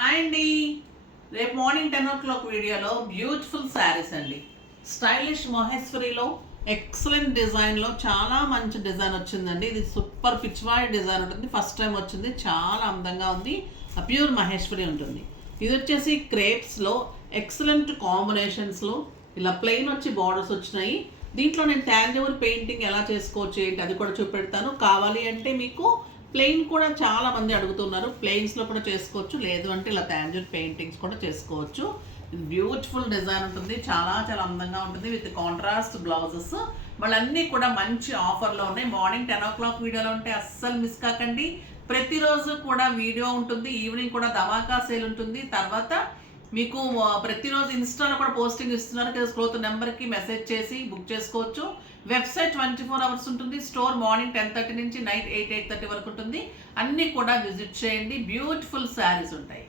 Hi అండి. రేపు morning 10 o'clock వీడియోలో బ్యూటిఫుల్ శారీస్ అండి. స్టైలిష్ మహేశ్వరిలో ఎక్సలెంట్ డిజైన్లో చాలా మంచి డిజైన్ వచ్చిందండి. ఇది సూపర్ పిచ్వాయ్ డిజైన్ ఉంటుంది. ఫస్ట్ టైం వచ్చింది, చాలా అందంగా ఉంది. ప్యూర్ మహేశ్వరి ఉంటుంది. ఇది వచ్చేసి క్రేప్స్లో ఎక్సలెంట్ కాంబినేషన్స్లో ఇలా ప్లెయిన్ వచ్చి బార్డర్స్ వచ్చినాయి. దీంట్లో నేను టాంజవర్ పెయింటింగ్ ఎలా చేసుకోవచ్చు ఏంటి అది కూడా చూపెడతాను. కావాలి అంటే మీకు ప్లెయిన్ కూడా చాలా మంది అడుగుతున్నారు. ప్లెయిన్స్లో కూడా చేసుకోవచ్చు, లేదు అంటే ఇలా టాంజవర్ పెయింటింగ్స్ కూడా చేసుకోవచ్చు. ఇది బ్యూటిఫుల్ డిజైన్ ఉంటుంది, చాలా చాలా అందంగా ఉంటుంది విత్ కాంట్రాస్ట్ బ్లౌజెస్. వాళ్ళన్నీ కూడా మంచి ఆఫర్లో ఉన్నాయి. మార్నింగ్ 10 o'clock వీడియోలో ఉంటే అస్సలు మిస్ కాకండి. ప్రతిరోజు కూడా వీడియో ఉంటుంది, ఈవినింగ్ కూడా ధమాకా సేల్ ఉంటుంది. తర్వాత మీకు ప్రతిరోజు ఇన్స్టాలో కూడా పోస్టింగ్ ఇస్తున్నారు కదా, స్క్రోత్ నెంబర్కి మెసేజ్ చేసి బుక్ చేసుకోవచ్చు. వెబ్సైట్ 24 hours ఉంటుంది. స్టోర్ మార్నింగ్ 10:30 నుంచి నైట్ 8:30 వరకు ఉంటుంది. అన్నీ కూడా విజిట్ చేయండి. బ్యూటిఫుల్ శారీస్ ఉంటాయి.